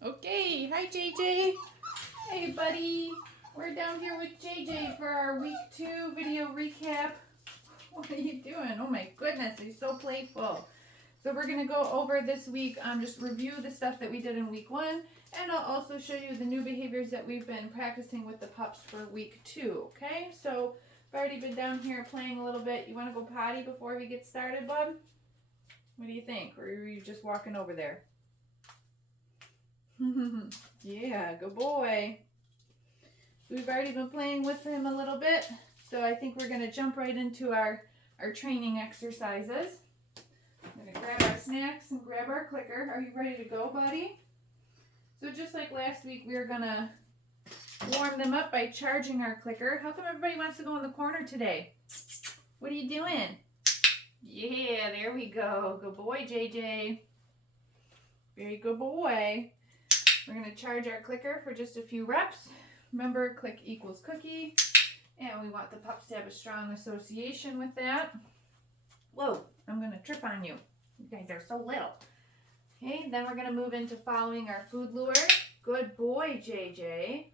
Okay, hi JJ. Hey buddy. We're down here with JJ for our week 2 video recap. What are you doing? Oh my goodness, he's so playful. So we're going to go over this week, just review the stuff that we did in week 1, and I'll also show you the new behaviors that we've been practicing with the pups for week 2, okay? So I've already been down here playing a little bit. You want to go potty before we get started, bud? What do you think? Or are you just walking over there? Yeah, good boy. We've already been playing with him a little bit, so I think we're going to jump right into our training exercises. I'm going to grab our snacks and grab our clicker. Are you ready to go, buddy? So just like last week, we're going to warm them up by charging our clicker. How come everybody wants to go in the corner today? What are you doing? Yeah, there we go. Good boy, JJ. Very good boy. We're going to charge our clicker for just a few reps. Remember, click equals cookie. And we want the pups to have a strong association with that. Whoa, I'm going to trip on you. You guys are so little. Okay, then we're going to move into following our food lure. Good boy, JJ.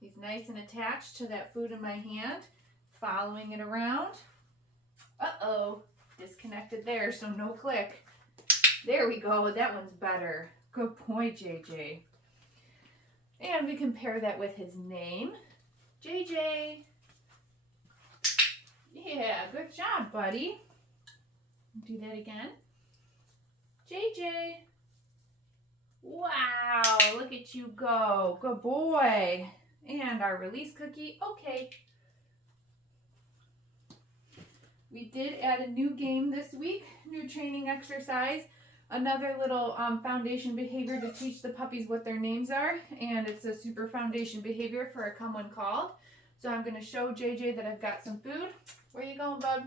He's nice and attached to that food in my hand. Following it around. Uh-oh, disconnected there, so no click. There we go, that one's better. Good boy, JJ. And we can pair that with his name, JJ. Yeah, good job, buddy. Do that again. JJ. Wow, look at you go. Good boy. And our release cookie. Okay. We did add a new game this week, new training exercise. Another little foundation behavior to teach the puppies what their names are, and it's a super foundation behavior for a come when called. So I'm going to show JJ that I've got some food. Where you going, bud?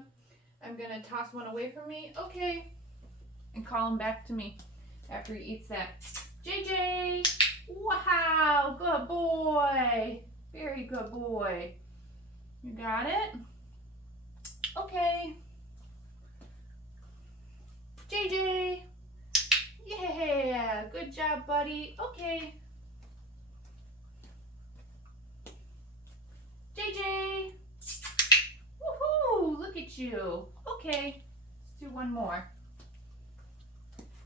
I'm going to toss one away from me. Okay. And call him back to me after he eats that. JJ! Wow! Good boy! Very good boy. You got it? Okay. JJ! Yeah, good job, buddy. Okay. JJ! Woohoo! Look at you. Okay, let's do one more.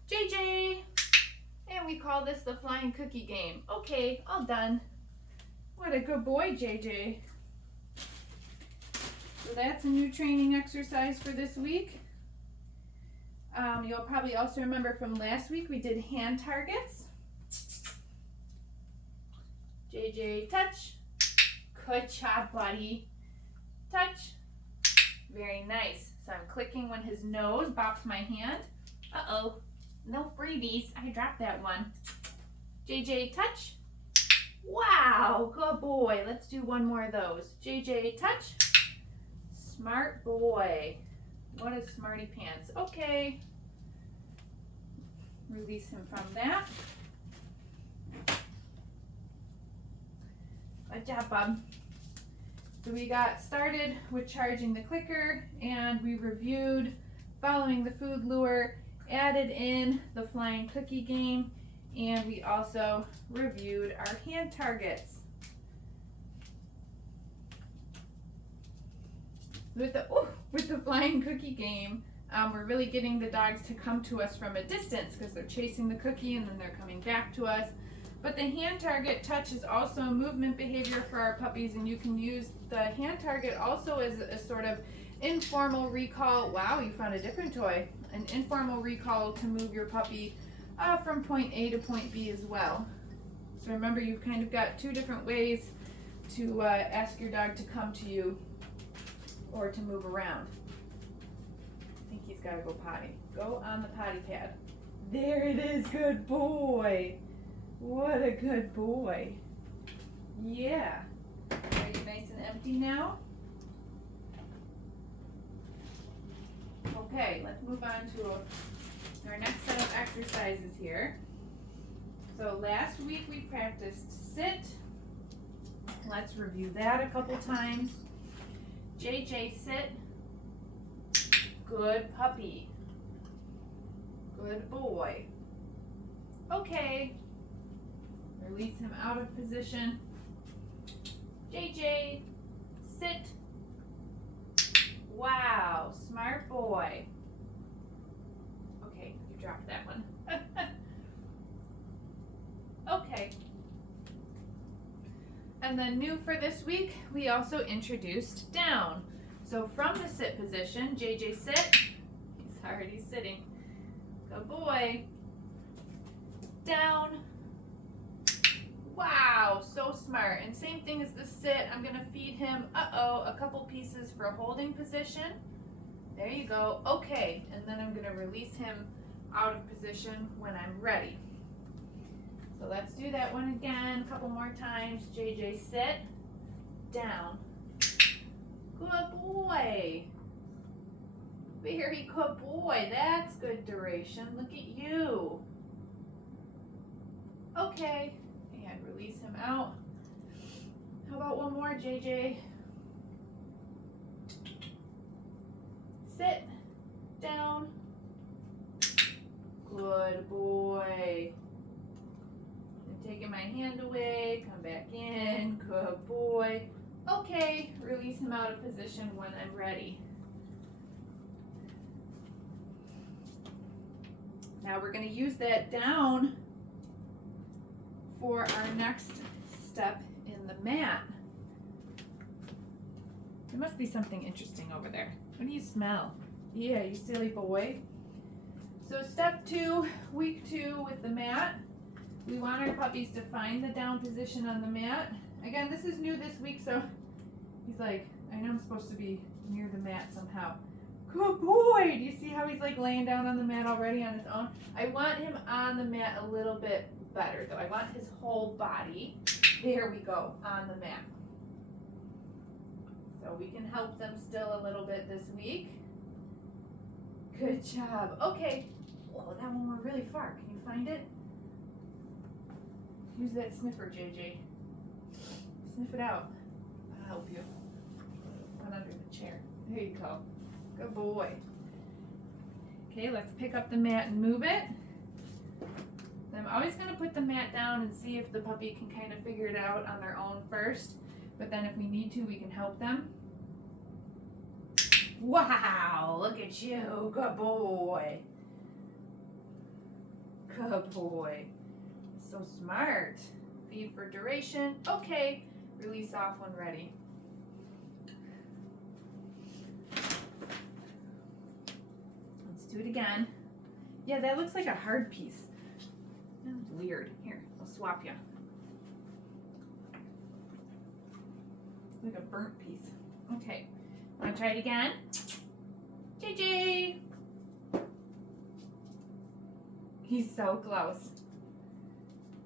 JJ! And we call this the flying cookie game. Okay, all done. What a good boy, JJ. So that's a new training exercise for this week. You'll probably also remember from last week we did hand targets. JJ, touch. Good job, buddy. Touch. Very nice. So I'm clicking when his nose bops my hand. Uh-oh. No freebies. I dropped that one. JJ, touch. Wow, good boy. Let's do one more of those. JJ, touch. Smart boy. What is smarty pants? Okay. Release him from that. Good job, bub. So we got started with charging the clicker, and we reviewed following the food lure, added in the flying cookie game, and we also reviewed our hand targets. With the flying cookie game, we're really getting the dogs to come to us from a distance because they're chasing the cookie and then they're coming back to us. But the hand target touch is also a movement behavior for our puppies, and you can use the hand target also as a sort of informal recall. Wow, you found a different toy. An informal recall to move your puppy from point A to point B as well. So remember, you've kind of got two different ways to ask your dog to come to you or to move around. I think he's got to go potty. Go on the potty pad. There it is, good boy. What a good boy. Yeah. Are you nice and empty now? Okay, let's move on to our next set of exercises here. So last week we practiced sit. Let's review that a couple times. JJ, sit. Good puppy. Good boy. Okay. release him out of position. JJ, sit. Wow, smart boy. Okay, you dropped that one. Okay. And then new for this week, we also introduced down. So from the sit position, JJ sit. He's already sitting. Good boy. Down. Wow, so smart. And same thing as the sit, I'm gonna feed him, a couple pieces for a holding position. There you go. Okay, and then I'm gonna release him out of position when I'm ready. So let's do that one again, a couple more times. JJ, sit, down. Good boy. Very good boy. That's good duration. Look at you. Okay, and release him out. How about one more, JJ? Sit, down. Good boy. I'm taking my hand away, come back in. Good boy. Okay, release him out of position when I'm ready. Now we're going to use that down for our next step in the mat. There must be something interesting over there. What do you smell? Yeah, you silly boy. So step 2, week 2 with the mat. We want our puppies to find the down position on the mat. Again, this is new this week, so he's like, I know I'm supposed to be near the mat somehow. Good boy! Do you see how he's like laying down on the mat already on his own? I want him on the mat a little bit better though. I want his whole body, there we go, on the mat. So we can help them still a little bit this week. Good job. Okay. Oh, that one went really far. Can you find it? Use that sniffer, JJ. Sniff it out. I'll help you. One under the chair. There you go. Good boy. Okay, let's pick up the mat and move it. I'm always going to put the mat down and see if the puppy can kind of figure it out on their own first. But then if we need to, we can help them. Wow, look at you. Good boy. Good boy. So smart. Feed for duration. Okay. Release off when ready. Let's do it again. Yeah, that looks like a hard piece. That was weird. Here, I'll swap you. Like a burnt piece. Okay. Want to try it again? JJ! He's so close.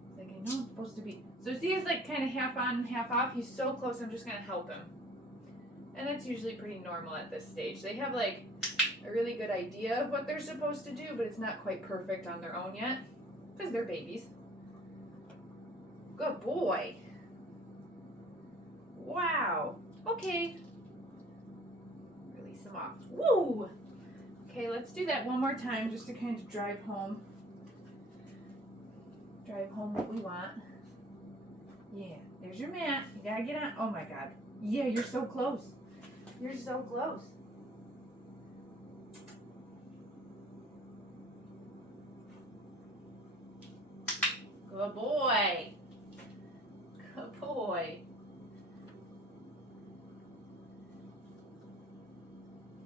It's like, I know I'm supposed to be. So see, he's like kind of half on, half off. He's so close, I'm just going to help him. And that's usually pretty normal at this stage. They have like a really good idea of what they're supposed to do, but it's not quite perfect on their own yet because they're babies. Good boy. Wow. Okay. Release him off. Woo! Okay, let's do that one more time just to kind of drive home what we want. Yeah, there's your mat. You gotta get on. Oh my God. Yeah, you're so close. You're so close. Good boy. Good boy.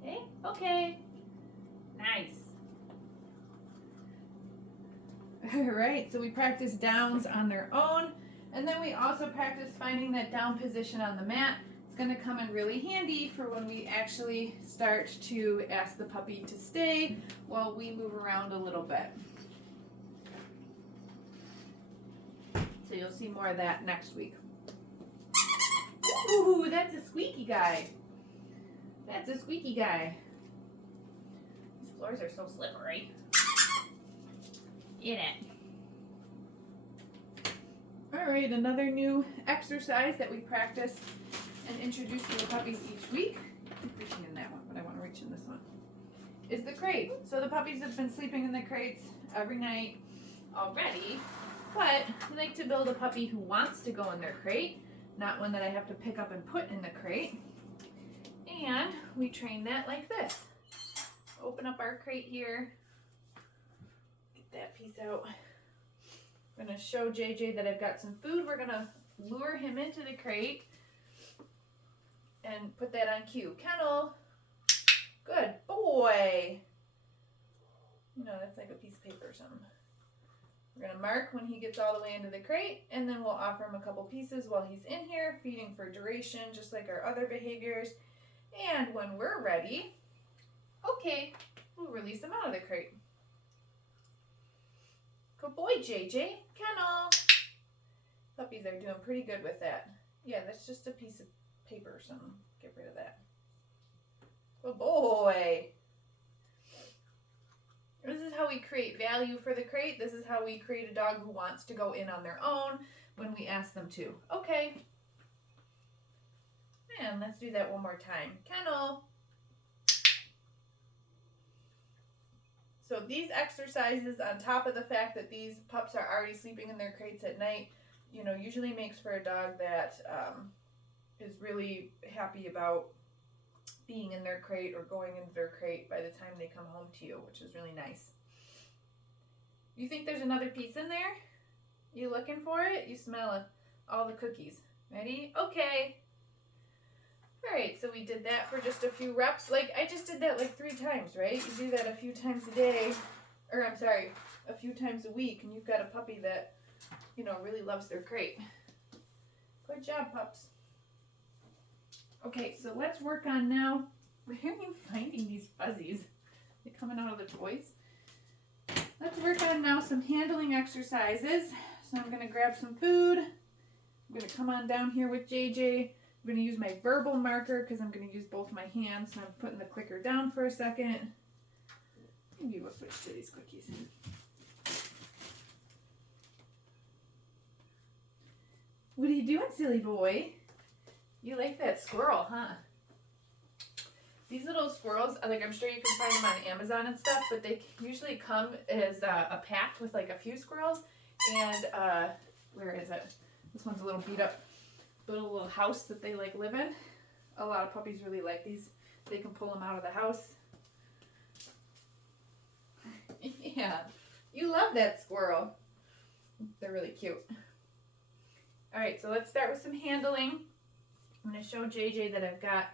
Okay, okay. Nice. All right, so we practice downs on their own, and then we also practice finding that down position on the mat. It's going to come in really handy for when we actually start to ask the puppy to stay while we move around a little bit. So you'll see more of that next week. Ooh, that's a squeaky guy. That's a squeaky guy. These floors are so slippery. Get it. All right, another new exercise that we practice and introduce to the puppies each week. I'm reaching in that one, but I want to reach in this one. Is the crate. So the puppies have been sleeping in the crates every night already. But we like to build a puppy who wants to go in their crate, not one that I have to pick up and put in the crate. And we train that like this. Open up our crate here. Get that piece out. I'm going to show JJ that I've got some food. We're going to lure him into the crate and put that on cue. Kennel. Good boy. You know, that's like a piece of paper or something. We're going to mark when he gets all the way into the crate, and then we'll offer him a couple pieces while he's in here, feeding for duration, just like our other behaviors. And when we're ready, okay, we'll release him out of the crate. Good boy, JJ. Kennel. Puppies are doing pretty good with that. Yeah, that's just a piece of paper or something. Get rid of that. Good boy. This is how we create value for the crate. This is how we create a dog who wants to go in on their own when we ask them to. Okay. And let's do that one more time. Kennel. So these exercises, on top of the fact that these pups are already sleeping in their crates at night, you know, usually makes for a dog that is really happy about being in their crate or going into their crate by the time they come home to you, which is really nice. You think there's another piece in there? You looking for it? You smell all the cookies. Ready? Okay. All right, so we did that for just a few reps. Like, I just did that like 3 times, right? You do that a few times a day, or I'm sorry, a few times a week, and you've got a puppy that, you know, really loves their crate. Good job, pups. Okay, so let's work on now. Where are you finding these fuzzies? They coming out of the toys? Let's work on now some handling exercises. So I'm going to grab some food. I'm going to come on down here with JJ. I'm going to use my verbal marker because I'm going to use both my hands. So I'm putting the clicker down for a second. Maybe we'll switch to these cookies. What are you doing, silly boy? You like that squirrel, huh? These little squirrels, like, I'm sure you can find them on Amazon and stuff, but they usually come as a pack with like a few squirrels. And where is it? This one's a little beat up, but a little house that they like live in. A lot of puppies really like these. They can pull them out of the house. Yeah, you love that squirrel. They're really cute. All right, so let's start with some handling. I'm going to show JJ that I've got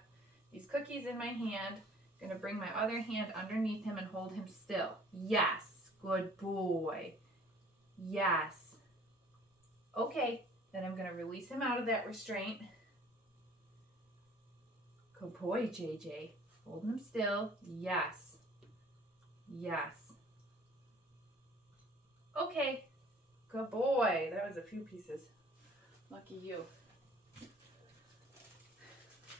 these cookies in my hand. I'm going to bring my other hand underneath him and hold him still. Yes, good boy. Yes. Okay, then I'm going to release him out of that restraint. Good boy, JJ. Holding him still. Yes. Yes. Okay. Good boy. That was a few pieces. Lucky you.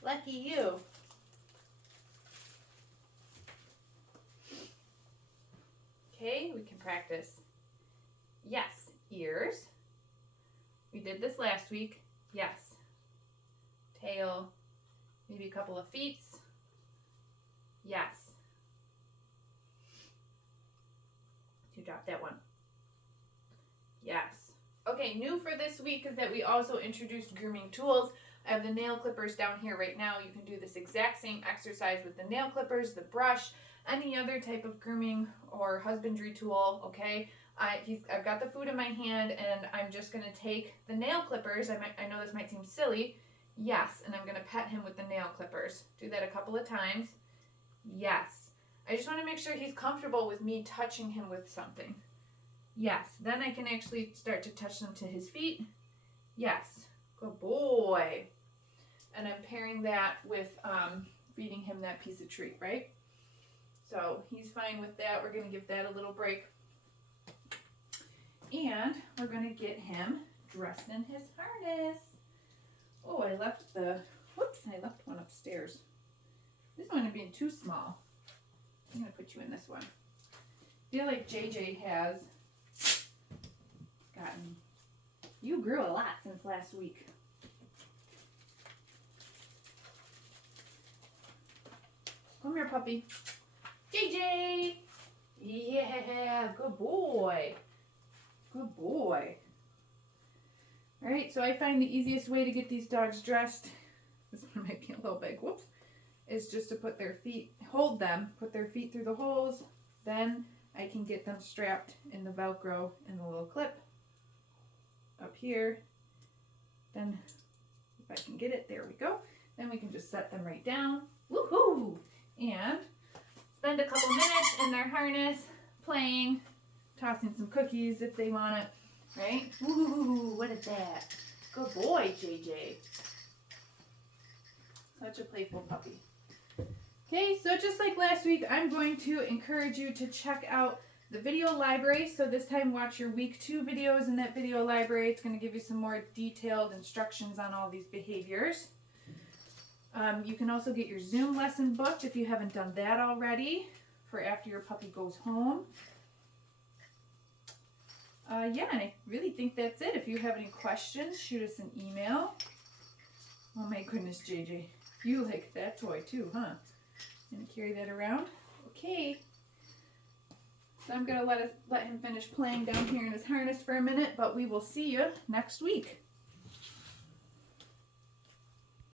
Lucky you. Okay, we can practice. Yes, ears. We did this last week. Yes. Tail. Maybe a couple of feet. Yes. You dropped that one. Yes. Okay, new for this week is that we also introduced grooming tools. I have the nail clippers down here right now. You can do this exact same exercise with the nail clippers, the brush, any other type of grooming or husbandry tool, okay? I've got the food in my hand, and I'm just going to take the nail clippers. I know this might seem silly. Yes, and I'm going to pet him with the nail clippers. Do that a couple of times. Yes. I just want to make sure he's comfortable with me touching him with something. Yes. Then I can actually start to touch them to his feet. Yes. Good boy. And I'm pairing that with feeding him that piece of treat, right? So he's fine with that. We're going to give that a little break. And we're going to get him dressed in his harness. Oh, I left one upstairs. This one is being too small. I'm going to put you in this one. I feel like JJ has gotten, you grew a lot since last week. Come here, puppy. JJ! Yeah, good boy. Good boy. All right, so I find the easiest way to get these dogs dressed, this one might be a little big, whoops, is just to put their feet, hold them, put their feet through the holes, then I can get them strapped in the Velcro and the little clip up here. Then if I can get it, there we go. Then we can just set them right down, woohoo, and spend a couple minutes in their harness playing, tossing some cookies if they want it, right? Ooh, what is that? Good boy, JJ. Such a playful puppy. Okay, so just like last week, I'm going to encourage you to check out the video library. So this time watch your week 2 videos in that video library. It's going to give you some more detailed instructions on all these behaviors. You can also get your Zoom lesson booked if you haven't done that already for after your puppy goes home. Yeah, and I really think that's it. If you have any questions, shoot us an email. Oh my goodness, JJ. You like that toy too, huh? Gonna carry that around? Okay. So I'm gonna let him finish playing down here in his harness for a minute, but we will see you next week.